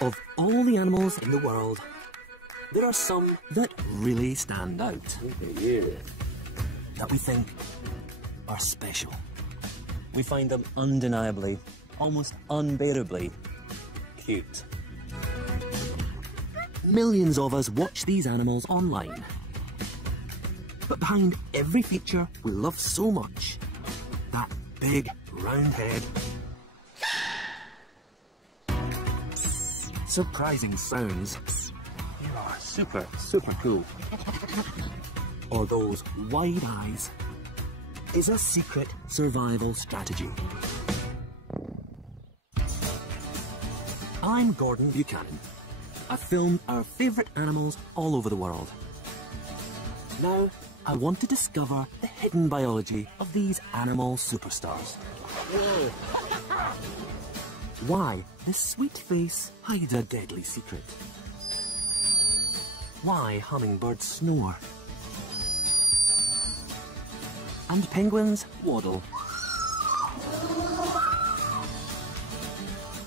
Of all the animals in the world, there are some that really stand out. That we think are special. We find them undeniably, almost unbearably cute. Millions of us watch these animals online. But behind every feature we love so much, that big round head, surprising sounds, you are super cool, or those wide eyes, is a secret survival strategy. I'm Gordon Buchanan. I've filmed our favourite animals all over the world. Now, I want to discover the hidden biology of these animal superstars. Why this sweet face hides a deadly secret. Why hummingbirds snore. And penguins waddle.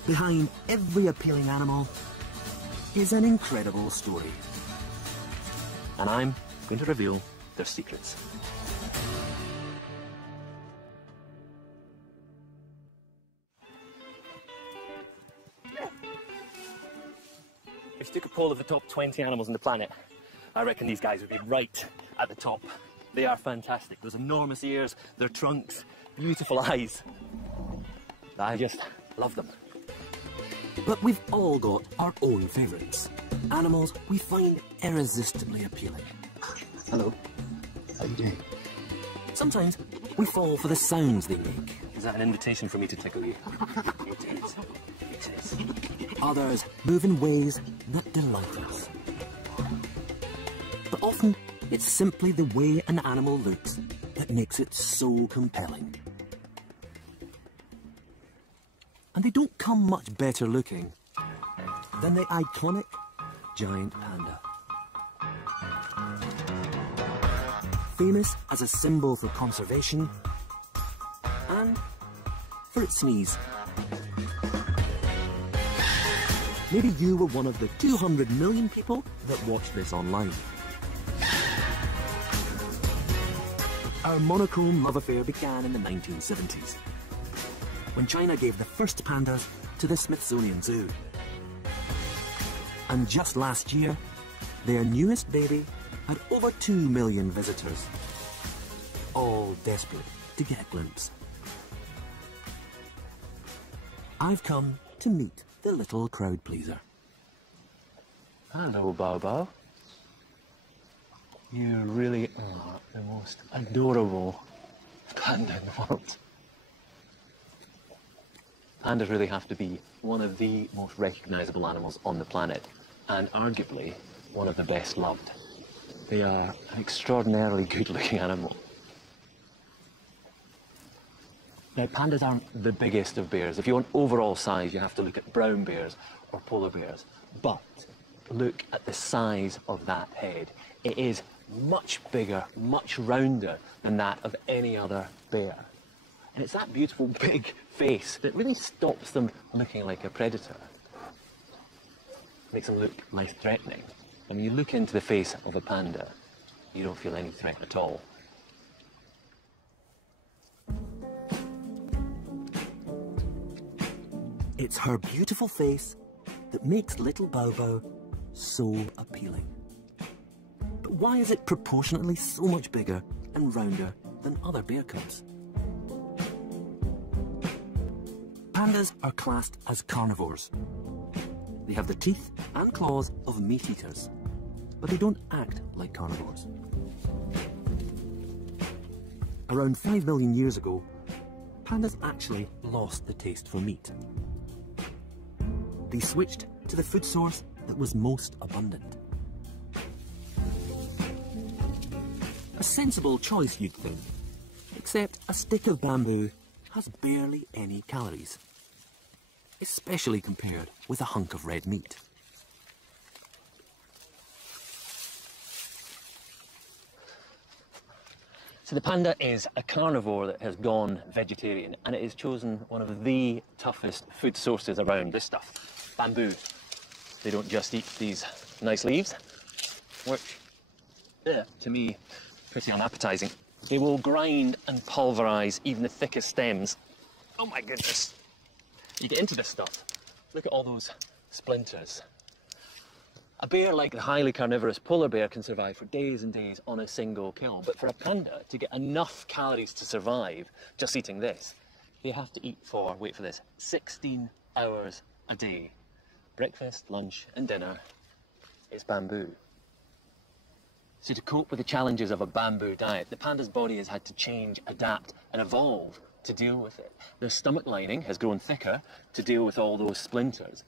Behind every appealing animal is an incredible story. And I'm going to reveal their secrets. If you took a poll of the top 20 animals on the planet, I reckon these guys would be right at the top. They are fantastic. Those enormous ears, their trunks, beautiful eyes. I just love them. But we've all got our own favourites. Animals we find irresistibly appealing. Hello. How you doing? Sometimes we fall for the sounds they make. Is that an invitation for me to tickle you? It is. It is. Others move in ways that delight us. But often, it's simply the way an animal looks that makes it so compelling. And they don't come much better looking than the iconic giant panda. Famous as a symbol for conservation and for its sneeze. Maybe you were one of the 200 million people that watched this online. Our monochrome love affair began in the 1970s, when China gave the first pandas to the Smithsonian Zoo. And just last year, their newest baby had over 2 million visitors, all desperate to get a glimpse. I've come to meet the little crowd pleaser. Hello, Bao. You really are the most adorable panda in the world. Pandas really have to be one of the most recognisable animals on the planet, and arguably one of the best loved. They are an extraordinarily good-looking animal. Now, pandas aren't the biggest of bears. If you want overall size, you have to look at brown bears or polar bears. But look at the size of that head. It is much bigger, much rounder than that of any other bear. And it's that beautiful big face that really stops them looking like a predator. Makes them look life-threatening. When you look into the face of a panda, you don't feel any threat at all. It's her beautiful face that makes little Bao so appealing. But why is it proportionately so much bigger and rounder than other bear cubs? Pandas are classed as carnivores. They have the teeth and claws of meat eaters, but they don't act like carnivores. Around 5 million years ago, pandas actually lost the taste for meat. They switched to the food source that was most abundant. A sensible choice, you'd think, except a stick of bamboo has barely any calories, especially compared with a hunk of red meat. So the panda is a carnivore that has gone vegetarian, and it has chosen one of the toughest food sources around, this stuff, bamboo. They don't just eat these nice leaves, which, to me, pretty unappetizing. They will grind and pulverize even the thickest stems. Oh my goodness. You get into this stuff, look at all those splinters. A bear like the highly carnivorous polar bear can survive for days and days on a single kill, but for a panda to get enough calories to survive just eating this, they have to eat for, wait for this, 16 hours a day. Breakfast, lunch and dinner is bamboo. So to cope with the challenges of a bamboo diet, the panda's body has had to change, adapt and evolve to deal with it. Their stomach lining has grown thicker to deal with all those splinters.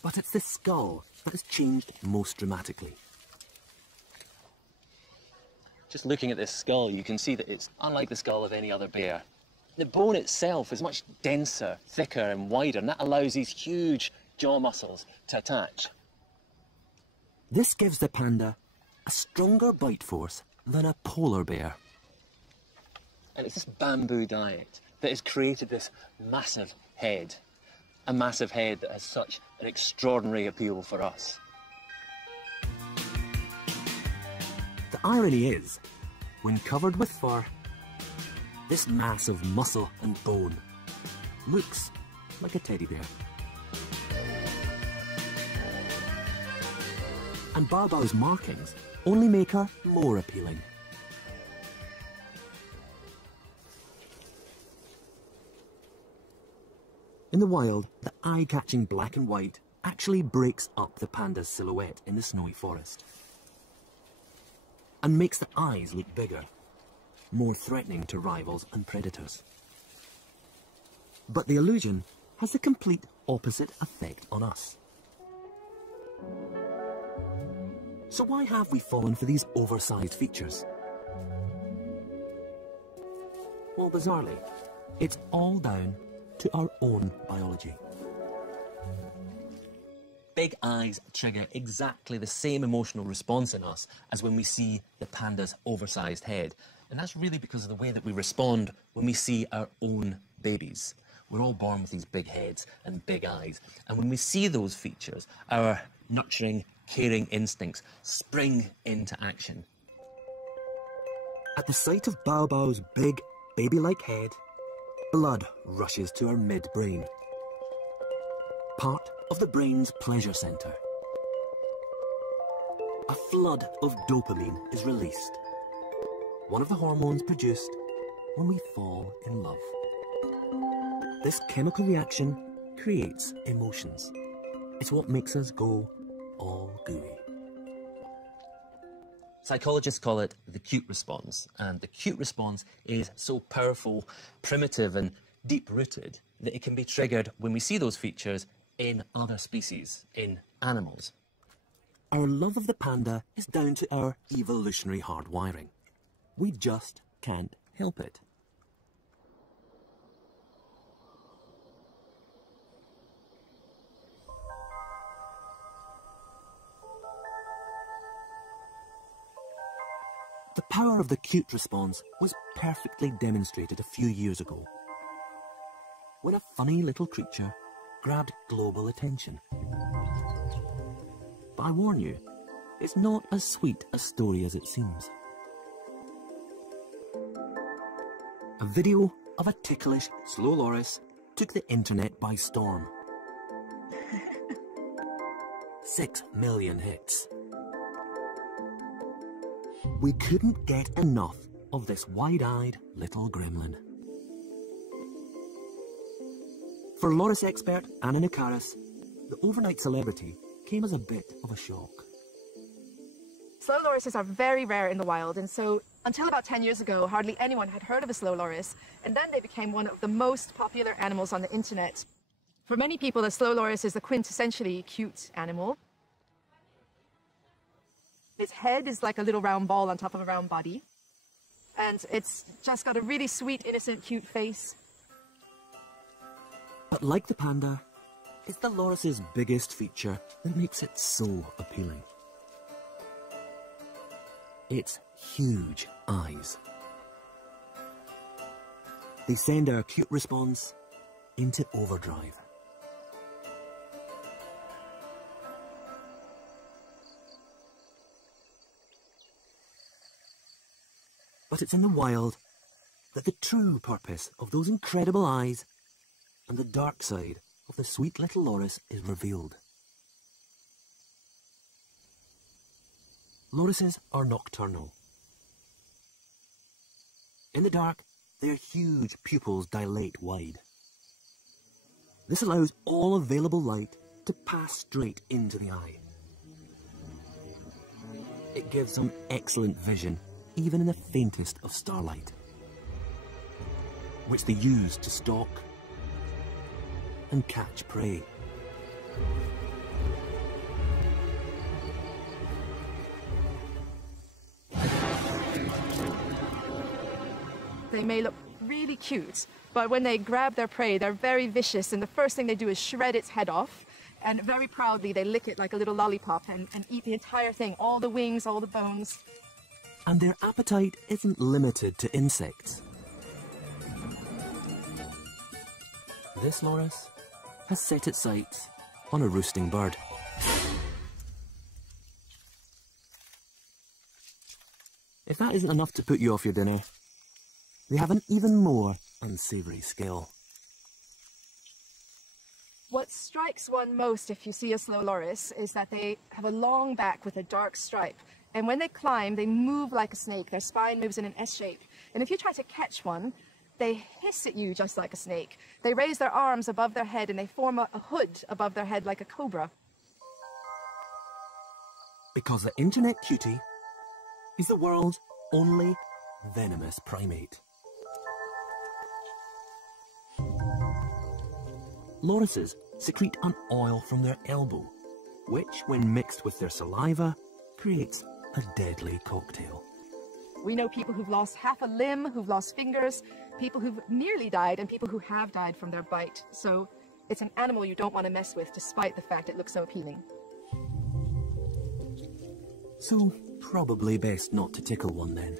But it's the skull that has changed most dramatically. Just looking at this skull, you can see that it's unlike the skull of any other bear. The bone itself is much denser, thicker and wider, and that allows these huge jaw muscles to attach. This gives the panda a stronger bite force than a polar bear. And it's this bamboo diet that has created this massive head. A massive head that has such an extraordinary appeal for us. The irony is, when covered with fur, this mass of muscle and bone looks like a teddy bear. And Baobao's markings only make her more appealing. In the wild, the eye-catching black and white actually breaks up the panda's silhouette in the snowy forest and makes the eyes look bigger, more threatening to rivals and predators. But the illusion has the complete opposite effect on us. So why have we fallen for these oversized features? Well, bizarrely, it's all down to our own biology. Big eyes trigger exactly the same emotional response in us as when we see the panda's oversized head. And that's really because of the way that we respond when we see our own babies. We're all born with these big heads and big eyes. And when we see those features, our nurturing, caring instincts spring into action. At the sight of Baobao's big, baby-like head, blood rushes to our midbrain, part of the brain's pleasure center. A flood of dopamine is released, one of the hormones produced when we fall in love. This chemical reaction creates emotions. It's what makes us go all gooey. Psychologists call it the cute response, and the cute response is so powerful, primitive and deep-rooted that it can be triggered when we see those features in other species, in animals. Our love of the panda is down to our evolutionary hardwiring. We just can't help it. The power of the cute response was perfectly demonstrated a few years ago, when a funny little creature grabbed global attention. But I warn you, it's not as sweet a story as it seems. A video of a ticklish slow loris took the internet by storm. 6 million hits. We couldn't get enough of this wide-eyed little gremlin. For loris expert Anna Nikaris, the overnight celebrity came as a bit of a shock. Slow lorises are very rare in the wild, and so until about 10 years ago, hardly anyone had heard of a slow loris, and then they became one of the most popular animals on the internet. For many people, a slow loris is a quintessentially cute animal. Its head is like a little round ball on top of a round body, and it's just got a really sweet, innocent, cute face. But like the panda, it's the loris's biggest feature that makes it so appealing. Its huge eyes. They send our acute response into overdrive. But it's in the wild that the true purpose of those incredible eyes and the dark side of the sweet little loris is revealed. Lorises are nocturnal. In the dark, their huge pupils dilate wide. This allows all available light to pass straight into the eye. It gives them excellent vision, even in the faintest of starlight, which they use to stalk and catch prey. They may look really cute, but when they grab their prey, they're very vicious, and the first thing they do is shred its head off, and very proudly they lick it like a little lollipop and eat the entire thing, all the wings, all the bones. And their appetite isn't limited to insects. This loris has set its sights on a roosting bird. If that isn't enough to put you off your dinner, they have an even more unsavoury skill. What strikes one most if you see a slow loris is that they have a long back with a dark stripe. And when they climb, they move like a snake. Their spine moves in an S shape. And if you try to catch one, they hiss at you just like a snake. They raise their arms above their head and they form a hood above their head like a cobra. Because the internet cutie is the world's only venomous primate. Lorises secrete an oil from their elbow, which, when mixed with their saliva, creates a deadly cocktail. We know people who've lost half a limb, who've lost fingers, people who've nearly died, and people who have died from their bite. So it's an animal you don't want to mess with, despite the fact it looks so appealing. So probably best not to tickle one then.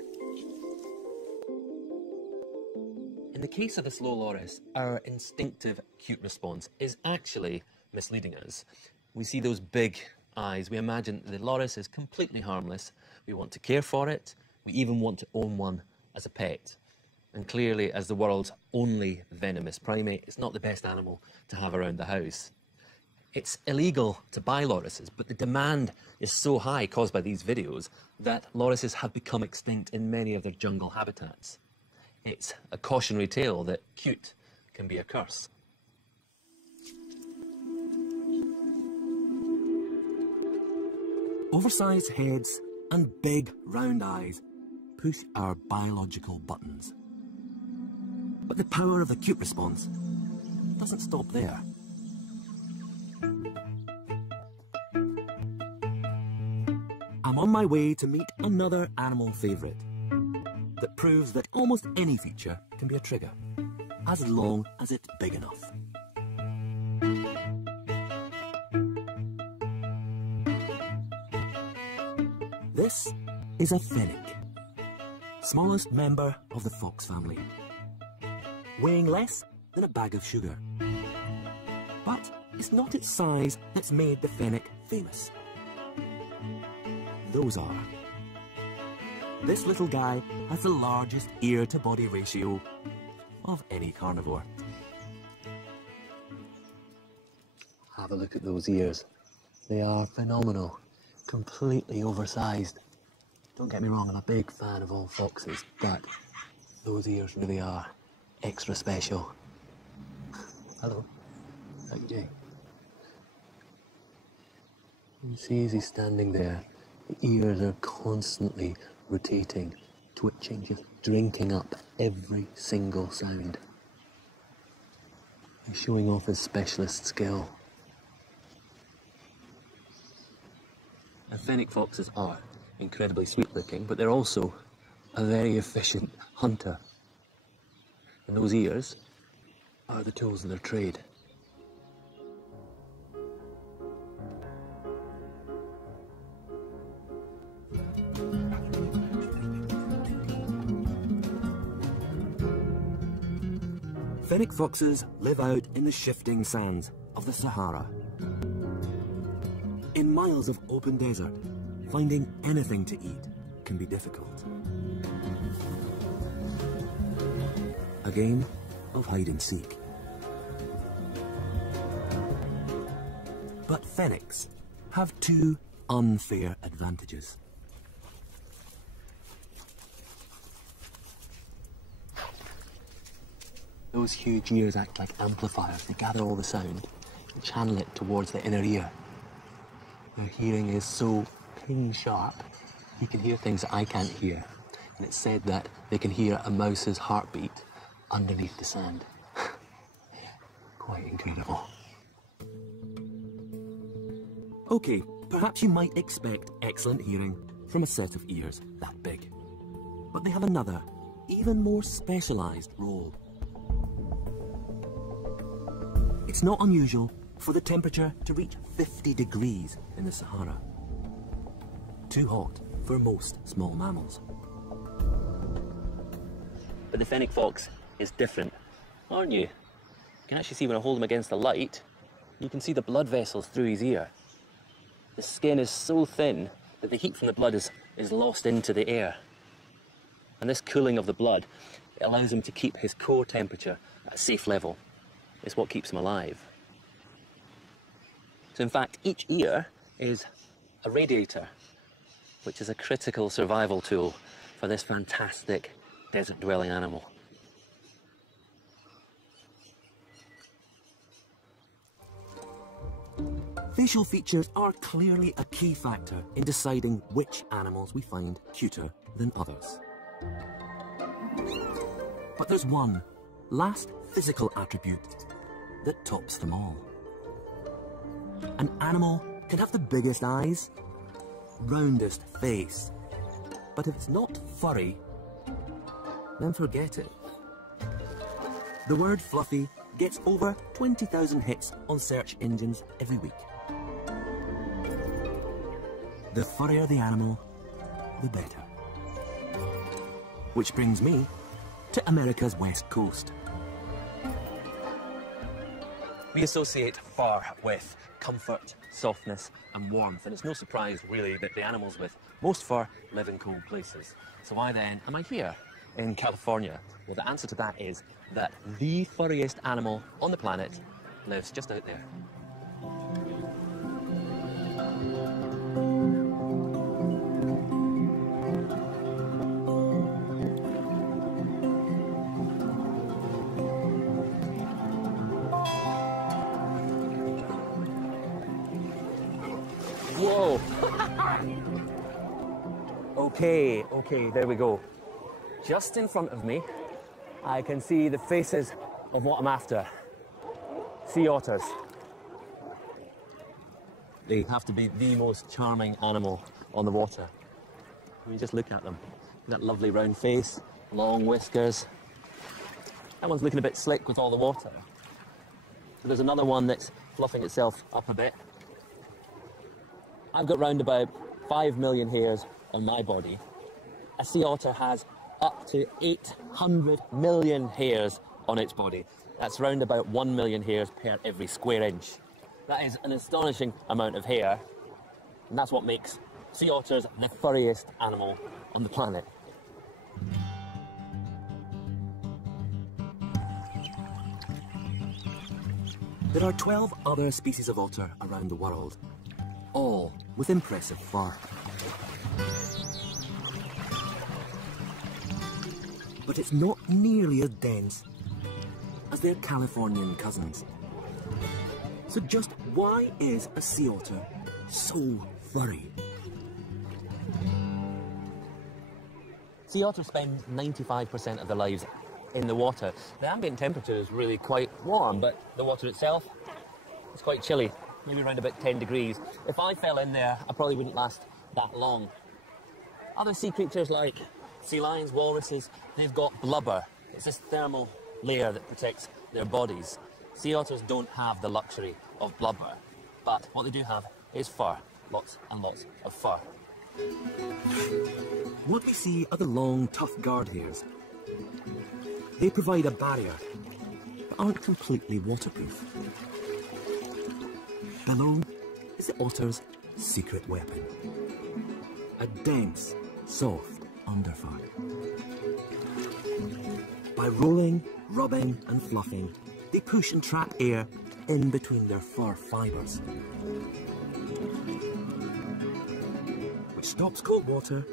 In the case of the slow loris, our instinctive acute response is actually misleading us. We see those big eyes, we imagine the loris is completely harmless, we want to care for it, we even want to own one as a pet. And clearly, as the world's only venomous primate, it's not the best animal to have around the house. It's illegal to buy lorises, but the demand is so high caused by these videos that lorises have become extinct in many of their jungle habitats. It's a cautionary tale that cute can be a curse. Oversized heads and big round eyes push our biological buttons. But the power of the cute response doesn't stop there. I'm on my way to meet another animal favourite that proves that almost any feature can be a trigger, as long as it's big enough. This is a fennec, smallest member of the fox family, weighing less than a bag of sugar. But it's not its size that's made the fennec famous. Those are. This little guy has the largest ear-to-body ratio of any carnivore. Have a look at those ears. They are phenomenal, completely oversized. Don't get me wrong, I'm a big fan of all foxes, but those ears really are extra special. Hello, is that you, Jay? You see as he's standing there, the ears are constantly rotating, twitching, just drinking up every single sound. He's showing off his specialist skill. And fennec foxes are incredibly sweet looking, but they're also a very efficient hunter. And those ears are the tools of their trade. Fennec foxes live out in the shifting sands of the Sahara. In miles of open desert, finding anything to eat can be difficult. A game of hide and seek. But fennecs have two unfair advantages. Those huge ears act like amplifiers. They gather all the sound and channel it towards the inner ear. Their hearing is so pin sharp, you can hear things that I can't hear. And it's said that they can hear a mouse's heartbeat underneath the sand. Quite incredible. Okay, perhaps you might expect excellent hearing from a set of ears that big. But they have another, even more specialised role. It's not unusual for the temperature to reach 50 degrees in the Sahara. Too hot for most small mammals. But the fennec fox is different, aren't you? You can actually see when I hold him against the light, you can see the blood vessels through his ear. The skin is so thin that the heat from the blood is lost into the air. And this cooling of the blood allows him to keep his core temperature at a safe level. It's what keeps him alive. So in fact, each ear is a radiator, which is a critical survival tool for this fantastic desert-dwelling animal. Facial features are clearly a key factor in deciding which animals we find cuter than others. But there's one last physical attribute that tops them all. An animal can have the biggest eyes, roundest face, but if it's not furry, then forget it. The word fluffy gets over 20,000 hits on search engines every week. The furrier the animal, the better. Which brings me to America's west coast. We associate fur with comfort, softness and warmth, and it's no surprise really that the animals with most fur live in cold places. So why then am I here in California? Well, the answer to that is that the furriest animal on the planet lives just out there. Whoa! Okay, there we go. Just in front of me, I can see the faces of what I'm after. Sea otters. They have to be the most charming animal on the water. When you just look at them. That lovely round face, long whiskers. That one's looking a bit slick with all the water. So there's another one that's fluffing itself up a bit. I've got round about 5 million hairs on my body. A sea otter has up to 800 million hairs on its body. That's round about 1 million hairs per every square inch. That is an astonishing amount of hair, and that's what makes sea otters the furriest animal on the planet. There are 12 other species of otter around the world, all with impressive fur. But it's not nearly as dense as their Californian cousins. So just why is a sea otter so furry? Sea otters spend 95% of their lives in the water. The ambient temperature is really quite warm, but the water itself is quite chilly, maybe around about 10 degrees. If I fell in there, I probably wouldn't last that long. Other sea creatures like sea lions, walruses, they've got blubber. It's this thermal layer that protects their bodies. Sea otters don't have the luxury of blubber, but what they do have is fur. Lots and lots of fur. What we see are the long, tough guard hairs. They provide a barrier, aren't completely waterproof. Below is the otter's secret weapon. A dense, soft underfur. By rolling, rubbing and fluffing, they push and trap air in between their fur fibres, which stops cold water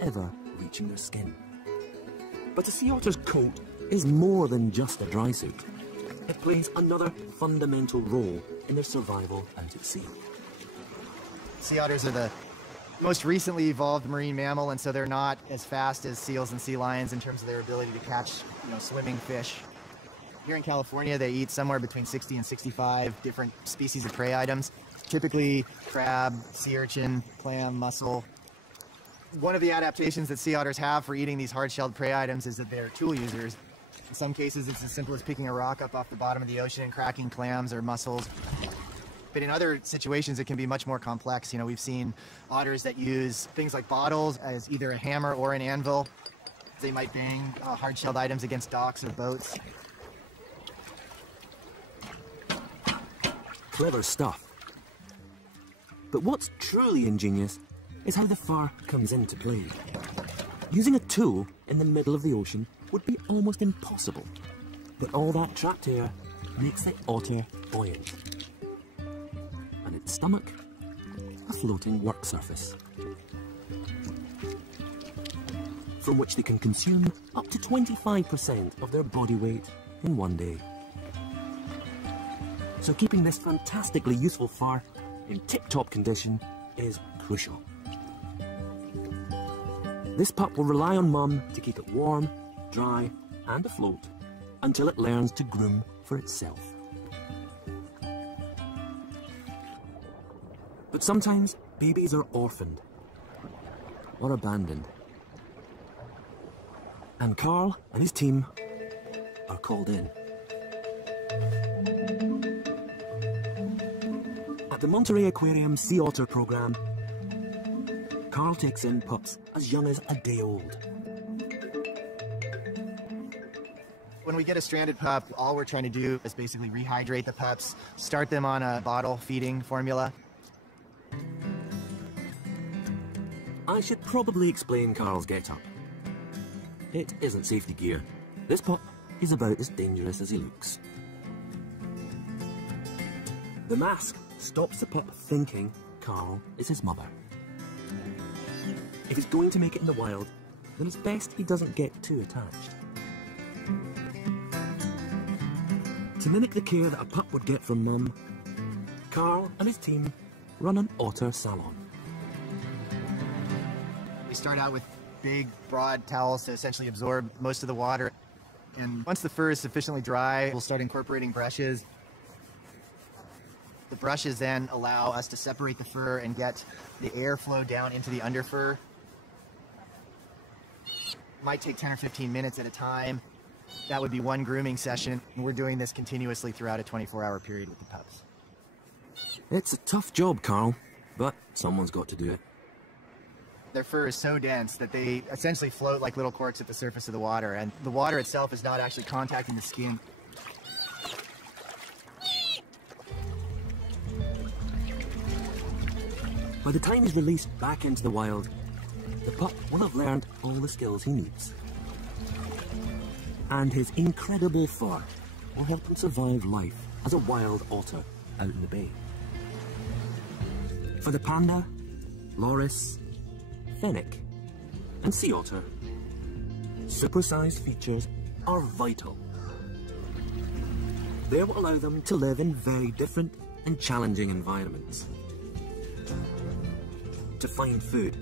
ever reaching their skin. But a sea otter's coat is more than just a dry suit. It plays another fundamental role in their survival out at sea. Sea otters are the most recently evolved marine mammal, and so they're not as fast as seals and sea lions in terms of their ability to catch, swimming fish. Here in California, they eat somewhere between 60 and 65 different species of prey items, typically crab, sea urchin, clam, mussel. One of the adaptations that sea otters have for eating these hard-shelled prey items is that they're tool users. In some cases, it's as simple as picking a rock up off the bottom of the ocean and cracking clams or mussels. But in other situations, it can be much more complex. We've seen otters that use things like bottles as either a hammer or an anvil. They might bang hard-shelled items against docks or boats. Clever stuff. But what's truly ingenious is how the fur comes into play. Using a tool in the middle of the ocean would be almost impossible. But all that trapped air makes the otter buoyant. And its stomach, a floating work surface, from which they can consume up to 25% of their body weight in one day. So keeping this fantastically useful fur in tip-top condition is crucial. This pup will rely on mum to keep it warm, dry and afloat until it learns to groom for itself. But sometimes babies are orphaned or abandoned. And Carl and his team are called in. At the Monterey Aquarium Sea Otter Programme, Carl takes in pups as young as a day old. When we get a stranded pup, all we're trying to do is basically rehydrate the pups, start them on a bottle feeding formula. I should probably explain Carl's get-up. It isn't safety gear. This pup is about as dangerous as he looks. The mask stops the pup thinking Carl is his mother. If he's going to make it in the wild, then it's best he doesn't get too attached. To mimic the care that a pup would get from mum, Carl and his team run an otter salon. We start out with big, broad towels to essentially absorb most of the water. And once the fur is sufficiently dry, we'll start incorporating brushes. The brushes then allow us to separate the fur and get the airflow down into the underfur. Might take 10 or 15 minutes at a time. That would be one grooming session, and we're doing this continuously throughout a 24-hour period with the pups. It's a tough job, Carl, but someone's got to do it. Their fur is so dense that they essentially float like little corks at the surface of the water, and the water itself is not actually contacting the skin. By the time he's released back into the wild, the pup will have learned all the skills he needs. And his incredible fur will help him survive life as a wild otter out in the bay. For the panda, loris, fennec, and sea otter, supersized features are vital. They will allow them to live in very different and challenging environments, to find food,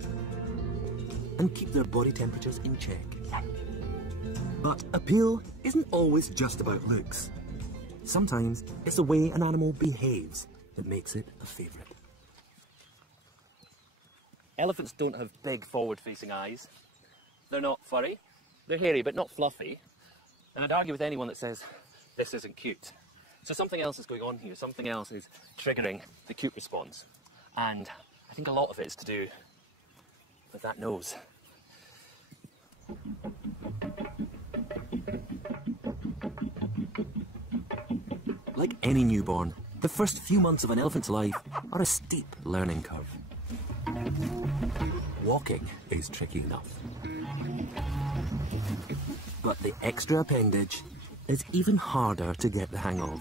and keep their body temperatures in check. But appeal isn't always just about looks. Sometimes it's the way an animal behaves that makes it a favourite. Elephants don't have big forward-facing eyes. They're not furry. They're hairy, but not fluffy. And I'd argue with anyone that says this isn't cute. So something else is going on here. Something else is triggering the cute response. And I think a lot of it is to do with that nose. Like any newborn, the first few months of an elephant's life are a steep learning curve. Walking is tricky enough. But the extra appendage is even harder to get the hang of.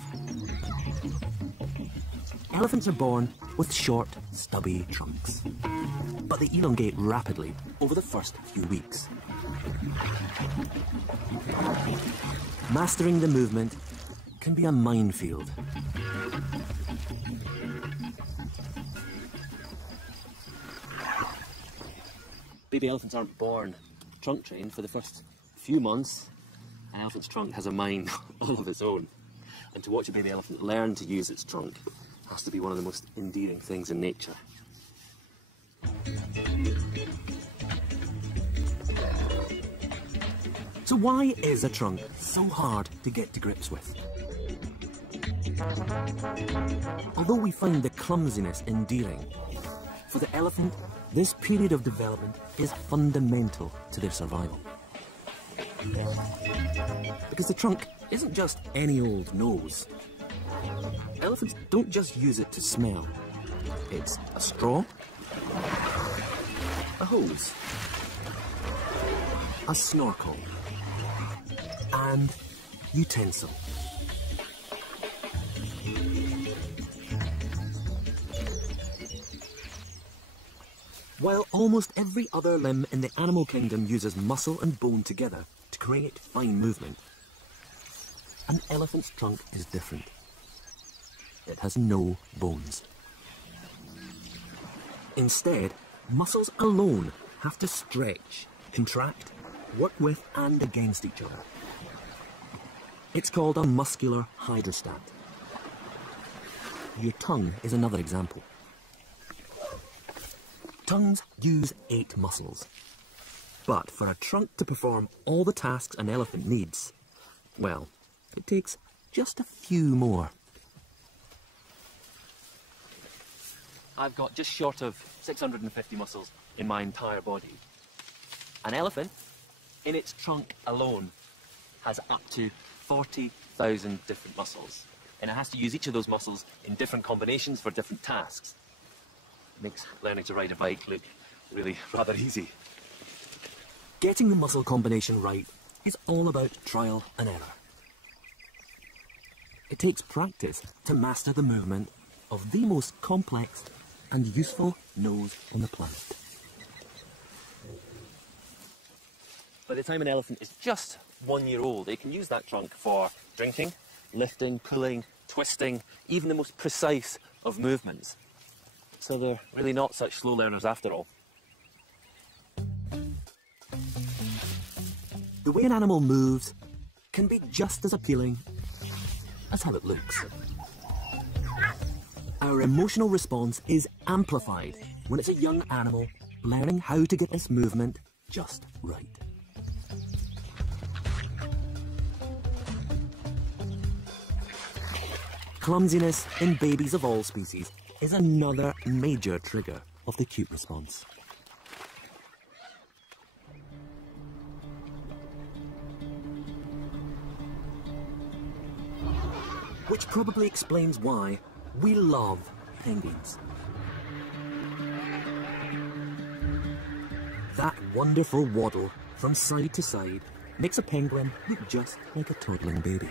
Elephants are born with short, stubby trunks, but they elongate rapidly over the first few weeks. Mastering the movement can be a minefield. Baby elephants aren't born trunk trained for the first few months. An elephant's trunk has a mind all of its own. And to watch a baby elephant learn to use its trunk has to be one of the most endearing things in nature. So why is a trunk so hard to get to grips with? Although we find the clumsiness endearing, for the elephant, this period of development is fundamental to their survival. Because the trunk isn't just any old nose. Elephants don't just use it to smell. It's a straw, a hose, a snorkel, and utensil. While almost every other limb in the animal kingdom uses muscle and bone together to create fine movement, an elephant's trunk is different. It has no bones. Instead, muscles alone have to stretch, contract, work with and against each other. It's called a muscular hydrostat. Your tongue is another example. Tongues use 8 muscles. But for a trunk to perform all the tasks an elephant needs, well, it takes just a few more. I've got just short of 650 muscles in my entire body. An elephant, in its trunk alone, has up to 40,000 different muscles. And it has to use each of those muscles in different combinations for different tasks. Makes learning to ride a bike look really rather easy. Getting the muscle combination right is all about trial and error. It takes practice to master the movement of the most complex and useful nose on the planet. By the time an elephant is just 1 year old, it can use that trunk for drinking, lifting, pulling, twisting, even the most precise of movements. So they're really not such slow learners after all. The way an animal moves can be just as appealing as how it looks. Our emotional response is amplified when it's a young animal learning how to get this movement just right. Clumsiness in babies of all species is another major trigger of the cute response. Which probably explains why we love penguins. That wonderful waddle from side to side makes a penguin look just like a toddling baby.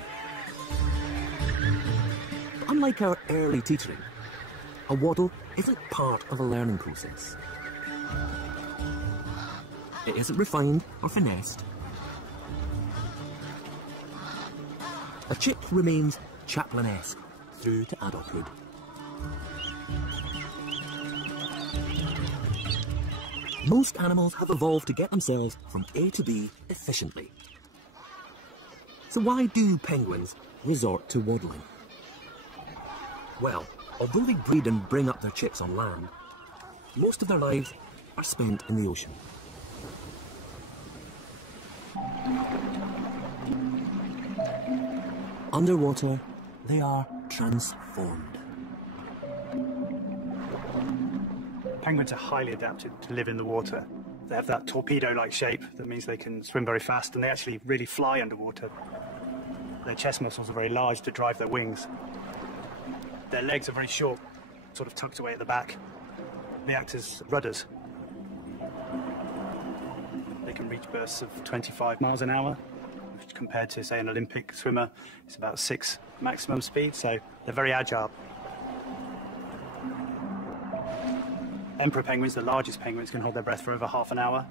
But unlike our early teetering, a waddle isn't part of a learning process. It isn't refined or finessed. A chip remains Chaplin-esque through to adulthood. Most animals have evolved to get themselves from A to B efficiently. So why do penguins resort to waddling? Well, although they breed and bring up their chicks on land, most of their lives are spent in the ocean. Underwater, they are transformed. Penguins are highly adapted to live in the water. They have that torpedo-like shape that means they can swim very fast, and they actually really fly underwater. their chest muscles are very large to drive their wings. Their legs are very short, sort of tucked away at the back. They act as rudders. They can reach bursts of 25 miles an hour, which compared to, say, an Olympic swimmer, is about 6 maximum speed, so they're very agile. Emperor penguins, the largest penguins, can hold their breath for over half an hour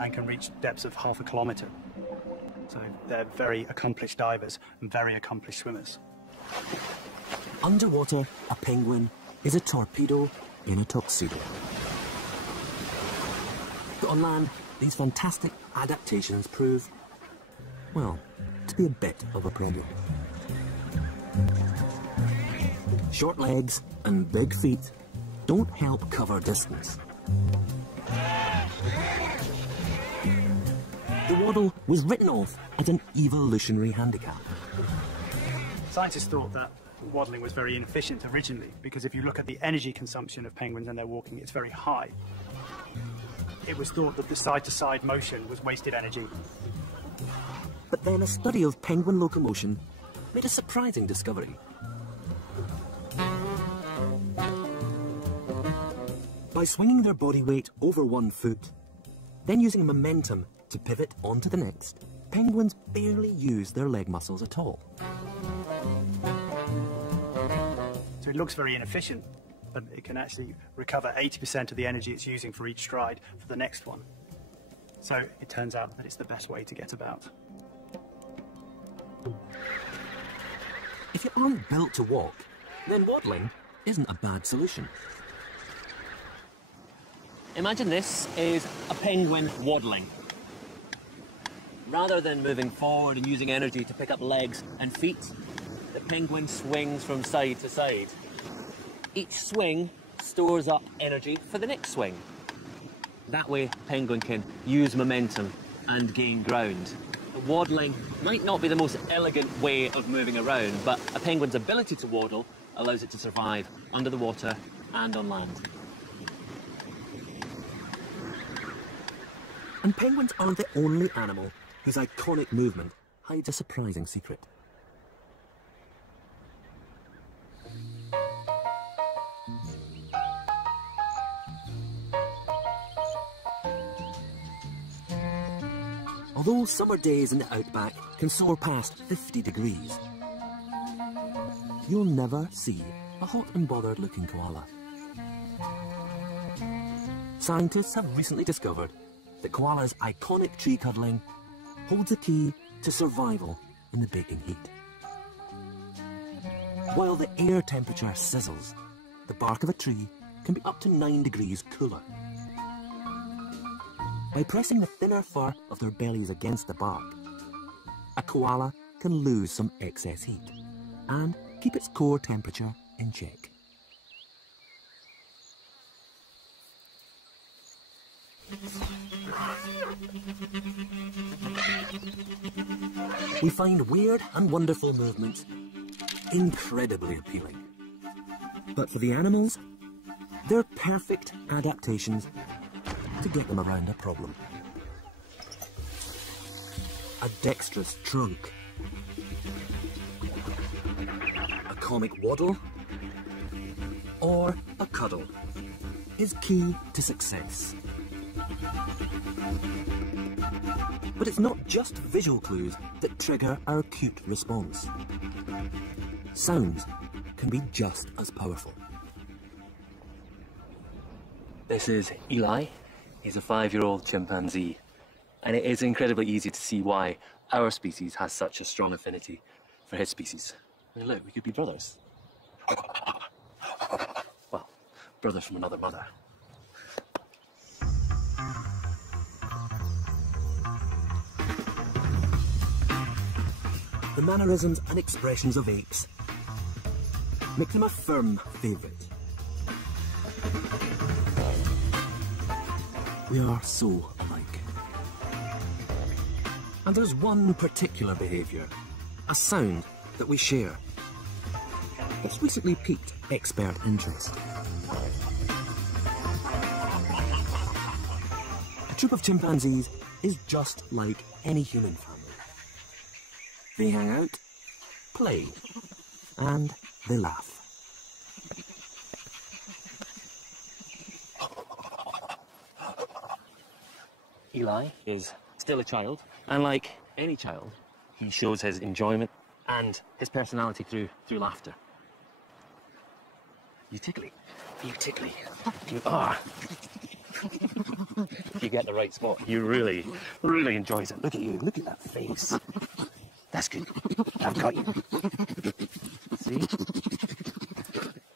and can reach depths of half a kilometre. So they're very accomplished divers and very accomplished swimmers. Underwater, a penguin is a torpedo in a tuxedo. But on land, these fantastic adaptations prove, well, to be a bit of a problem. Short legs and big feet don't help cover distance. The waddle was written off as an evolutionary handicap. Scientists thought that waddling was very inefficient originally, because if you look at the energy consumption of penguins and they're walking, it's very high. It was thought that the side-to-side motion was wasted energy. But then a study of penguin locomotion made a surprising discovery. By swinging their body weight over one foot, then using momentum to pivot onto the next, penguins barely use their leg muscles at all. So it looks very inefficient, but it can actually recover 80% of the energy it's using for each stride for the next one. So it turns out that it's the best way to get about. If you aren't built to walk, then waddling isn't a bad solution. Imagine this is a penguin waddling. Rather than moving forward and using energy to pick up legs and feet, the penguin swings from side to side. Each swing stores up energy for the next swing. That way, penguin can use momentum and gain ground. Waddling might not be the most elegant way of moving around, but a penguin's ability to waddle allows it to survive under the water and on land. And penguins aren't the only animal whose iconic movement hides a surprising secret. Although summer days in the outback can soar past 50 degrees, you'll never see a hot and bothered looking koala. Scientists have recently discovered that koala's iconic tree cuddling holds the key to survival in the baking heat. While the air temperature sizzles, the bark of a tree can be up to 9 degrees cooler. By pressing the thinner fur of their bellies against the bark, a koala can lose some excess heat and keep its core temperature in check. We find weird and wonderful movements incredibly appealing. But for the animals, they're perfect adaptations to get them around a problem. A dexterous trunk, a comic waddle, or a cuddle is key to success. But it's not just visual clues that trigger our acute response. Sounds can be just as powerful. This is Eli. He's a 5-year-old chimpanzee. And it is incredibly easy to see why our species has such a strong affinity for his species. I mean, look, we could be brothers. Well, brothers from another mother. The mannerisms and expressions of apes make them a firm favourite. We are so alike. And there's one particular behaviour, a sound that we share, that's recently piqued expert interest. A troop of chimpanzees is just like any human family. They hang out, play, and they laugh. Eli is still a child, and like any child, he shows his enjoyment and his personality through laughter. You tickly. You tickly. You are. If you get the right spot, he really, really enjoys it. Look at you. Look at that face. That's good. I've got you. See?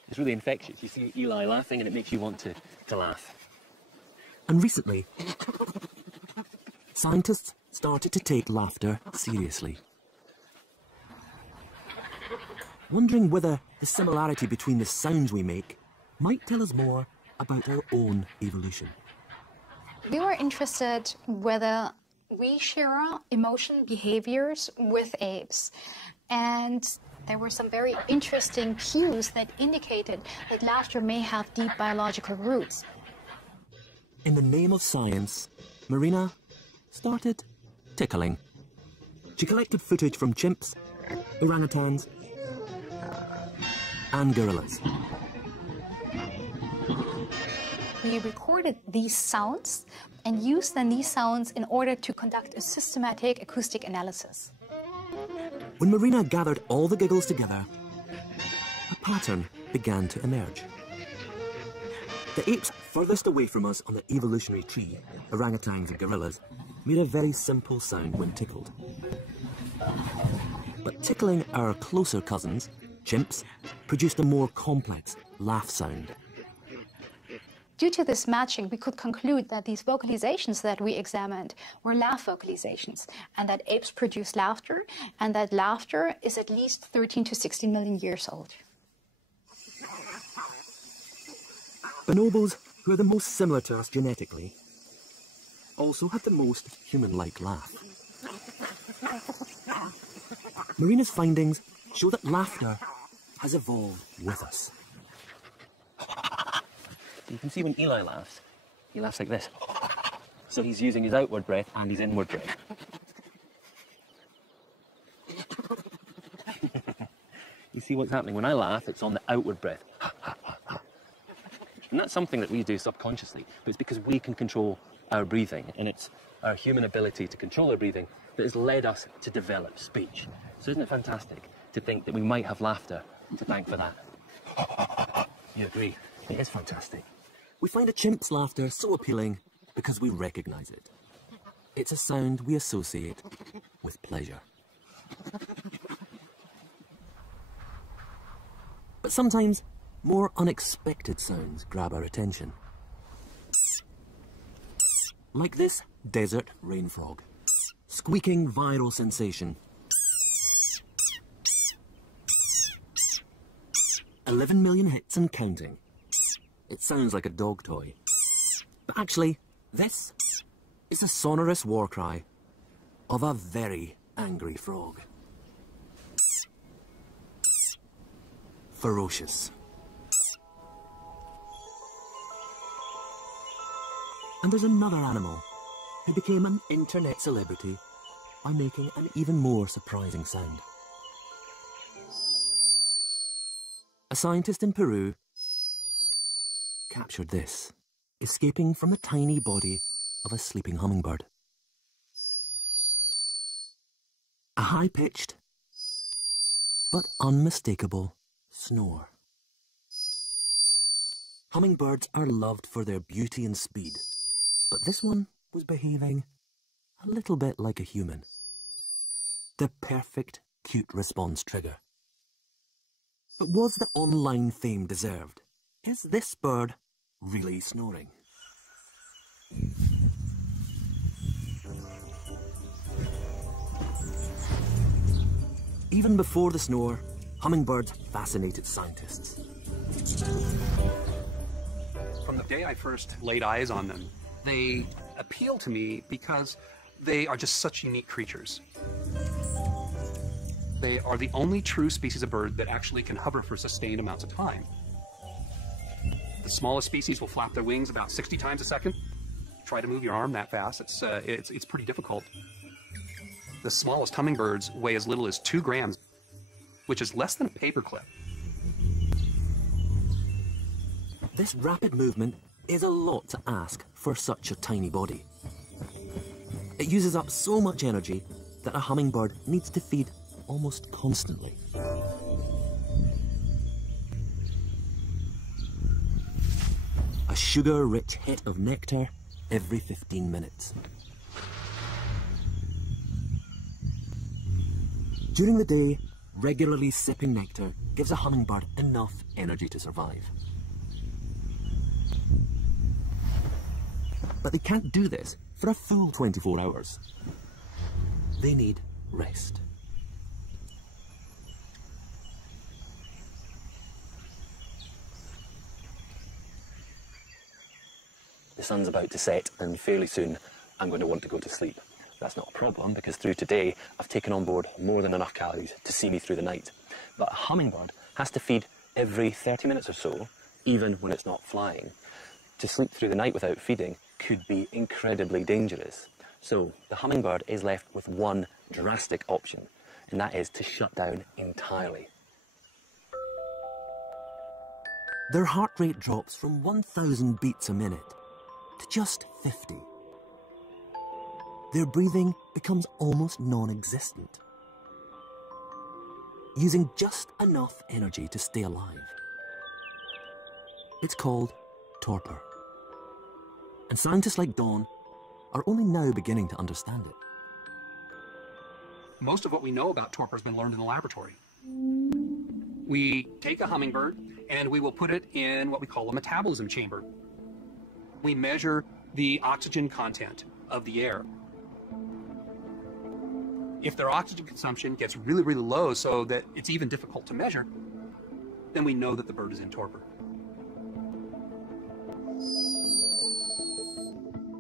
It's really infectious. You see Eli laughing and it makes you want to laugh. And recently, scientists started to take laughter seriously, wondering whether the similarity between the sounds we make might tell us more about our own evolution. We were interested whether we share emotion behaviors with apes, and there were some very interesting cues that indicated that laughter may have deep biological roots. In the name of science, Marina started tickling. She collected footage from chimps, orangutans, and gorillas. We recorded these sounds and used then these sounds in order to conduct a systematic acoustic analysis. When Marina gathered all the giggles together, a pattern began to emerge. The apes furthest away from us on the evolutionary tree, orangutans and gorillas, made a very simple sound when tickled. But tickling our closer cousins, chimps, produced a more complex laugh sound. Due to this matching, we could conclude that these vocalizations that we examined were laugh vocalizations, and that apes produce laughter, and that laughter is at least 13 to 16 million years old. Bonobos, who are the most similar to us genetically, also have the most human-like laugh. Marina's findings show that laughter has evolved with us. You can see when Eli laughs, he laughs like this. So he's using his outward breath and his inward breath. You see what's happening? When I laugh, it's on the outward breath. And that's something that we do subconsciously, but it's because we can control our breathing, and it's our human ability to control our breathing that has led us to develop speech. So isn't it fantastic to think that we might have laughter to thank for that? You agree? It is fantastic. We find a chimp's laughter so appealing because we recognize it. It's a sound we associate with pleasure. But sometimes more unexpected sounds grab our attention. Like this desert rain frog. Squeaking viral sensation. 11 million hits and counting. It sounds like a dog toy. But actually, this is a sonorous war cry of a very angry frog. Ferocious. And there's another animal who became an internet celebrity by making an even more surprising sound. A scientist in Peru captured this, escaping from the tiny body of a sleeping hummingbird. A high-pitched but unmistakable snore. Hummingbirds are loved for their beauty and speed, but this one was behaving a little bit like a human. The perfect cute response trigger. But was the online fame deserved? Is this bird really snoring? Even before the snore, hummingbirds fascinated scientists. From the day I first laid eyes on them, they appeal to me because they are just such unique creatures. They are the only true species of bird that actually can hover for sustained amounts of time. The smallest species will flap their wings about 60 times a second. Try to move your arm that fast, it's pretty difficult. The smallest hummingbirds weigh as little as 2 grams, which is less than a paperclip. This rapid movement is a lot to ask for such a tiny body. It uses up so much energy that a hummingbird needs to feed almost constantly. A sugar-rich hit of nectar every 15 minutes. During the day, regularly sipping nectar gives a hummingbird enough energy to survive. But they can't do this for a full 24 hours. They need rest. The sun's about to set, and fairly soon I'm going to want to go to sleep. That's not a problem, because through today I've taken on board more than enough calories to see me through the night. But a hummingbird has to feed every 30 minutes or so, even when it's not flying. To sleep through the night without feeding could be incredibly dangerous. So the hummingbird is left with one drastic option, and that is to shut down entirely. Their heart rate drops from 1,000 beats a minute to just 50. Their breathing becomes almost non-existent, using just enough energy to stay alive. It's called torpor. And scientists like Dawn are only now beginning to understand it. Most of what we know about torpor has been learned in the laboratory. We take a hummingbird and we will put it in what we call a metabolism chamber. We measure the oxygen content of the air. If their oxygen consumption gets really, really low so that it's even difficult to measure, then we know that the bird is in torpor.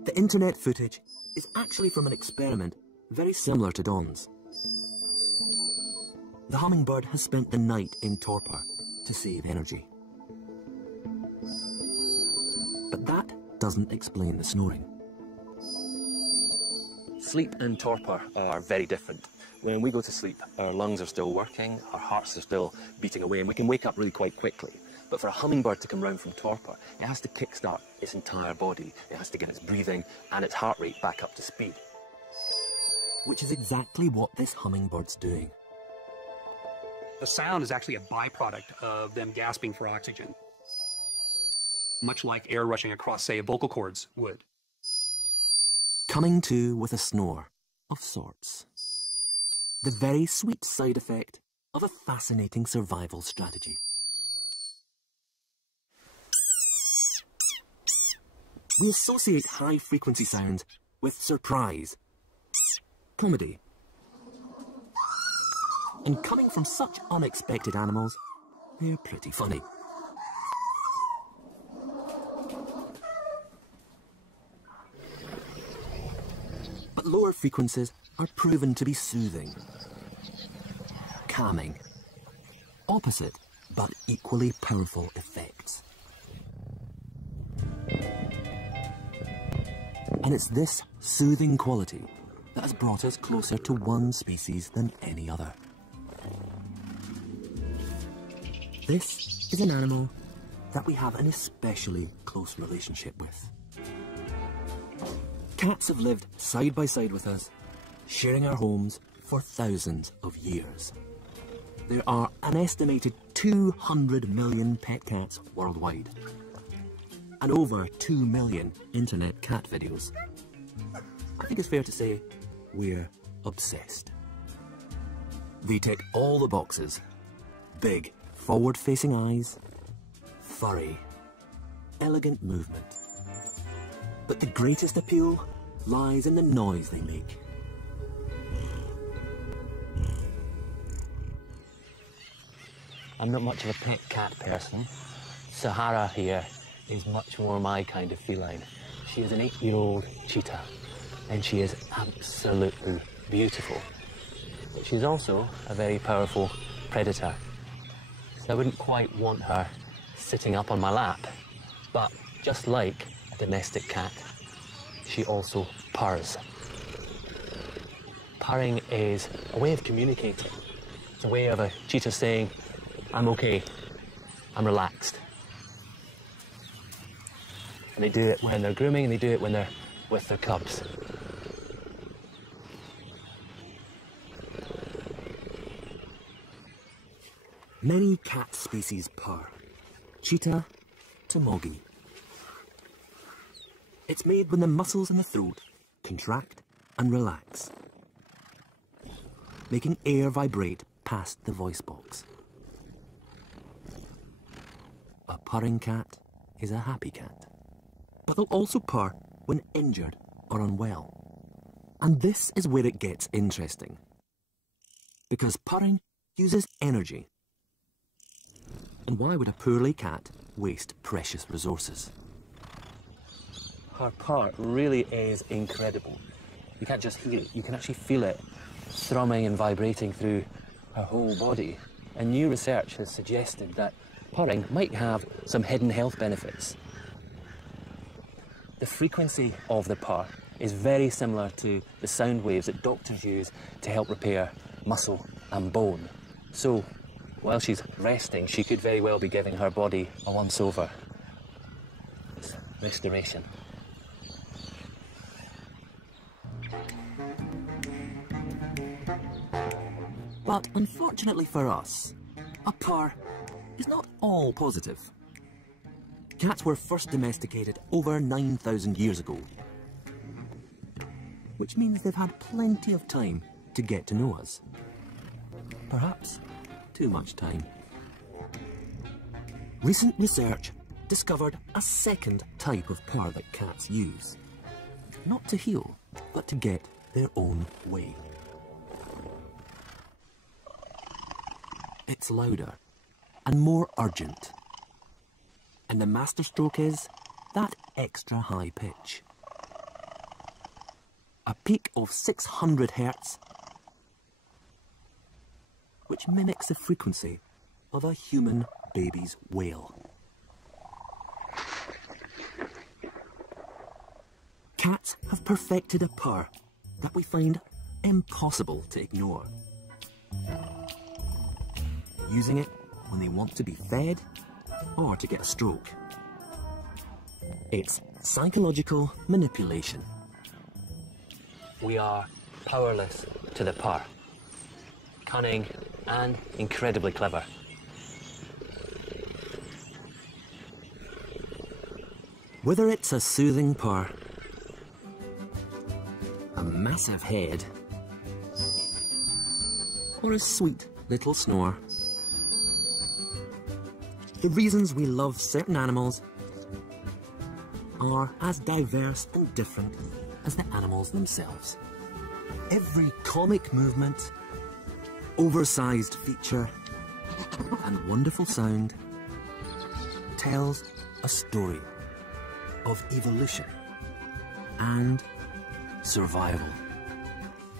The internet footage is actually from an experiment very similar to Dawn's. The hummingbird has spent the night in torpor to save energy. But that doesn't explain the snoring. Sleep and torpor are very different. When we go to sleep, our lungs are still working, our hearts are still beating away, and we can wake up really quite quickly. But for a hummingbird to come round from torpor, it has to kickstart its entire body. It has to get its breathing and its heart rate back up to speed. Which is exactly what this hummingbird's doing. The sound is actually a byproduct of them gasping for oxygen, much like air rushing across, say, vocal cords would. Coming to with a snore of sorts. The very sweet side effect of a fascinating survival strategy. We associate high-frequency sounds with surprise, comedy. And coming from such unexpected animals, they're pretty funny. But lower frequencies are proven to be soothing, calming, opposite but equally powerful effects. And it's this soothing quality that has brought us closer to one species than any other. This is an animal that we have an especially close relationship with. Cats have lived side by side with us, sharing our homes for thousands of years. There are an estimated 200 million pet cats worldwide, and over 2 million internet cat videos. I think it's fair to say we're obsessed. They tick all the boxes. Big, forward-facing eyes, furry, elegant movement. But the greatest appeal lies in the noise they make. I'm not much of a pet cat person. Sahara here is much more my kind of feline. She is an 8-year-old cheetah, and she is absolutely beautiful. But she's also a very powerful predator. So I wouldn't quite want her sitting up on my lap, but just like a domestic cat, she also purrs. purring is a way of communicating. It's a way of a cheetah saying, I'm okay, I'm relaxed. And they do it when they're grooming, and they do it when they're with their cubs. Many cat species purr. Cheetah to moggy. It's made when the muscles in the throat contract and relax, making air vibrate past the voice box. A purring cat is a happy cat, but they'll also purr when injured or unwell. And this is where it gets interesting, because purring uses energy. And why would a poorly cat waste precious resources? Her purr really is incredible. You can't just hear it, you can actually feel it thrumming and vibrating through her whole body. And new research has suggested that purring might have some hidden health benefits. The frequency of the purr is very similar to the sound waves that doctors use to help repair muscle and bone. So, while she's resting, she could very well be giving her body a once-over. It's restoration. But unfortunately for us, a purr is not all positive. Cats were first domesticated over 9,000 years ago, which means they've had plenty of time to get to know us. Perhaps too much time. Recent research discovered a second type of purr that cats use. Not to heal, but to get their own way. It's louder and more urgent. And the masterstroke is that extra high pitch. A peak of 600 Hz, which mimics the frequency of a human baby's wail. Cats have perfected a purr that we find impossible to ignore. Using it when they want to be fed or to get a stroke. It's psychological manipulation. We are powerless to the purr. Cunning and incredibly clever. Whether it's a soothing purr, a massive head, or a sweet little snore, the reasons we love certain animals are as diverse and different as the animals themselves. Every comic movement, oversized feature, and wonderful sound tells a story of evolution and survival.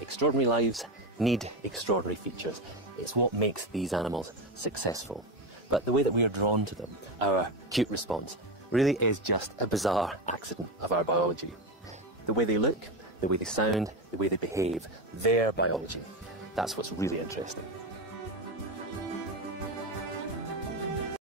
Extraordinary lives need extraordinary features. It's what makes these animals successful. But the way that we are drawn to them, our cute response, really is just a bizarre accident of our biology. The way they look, the way they sound, the way they behave, their biology. That's what's really interesting.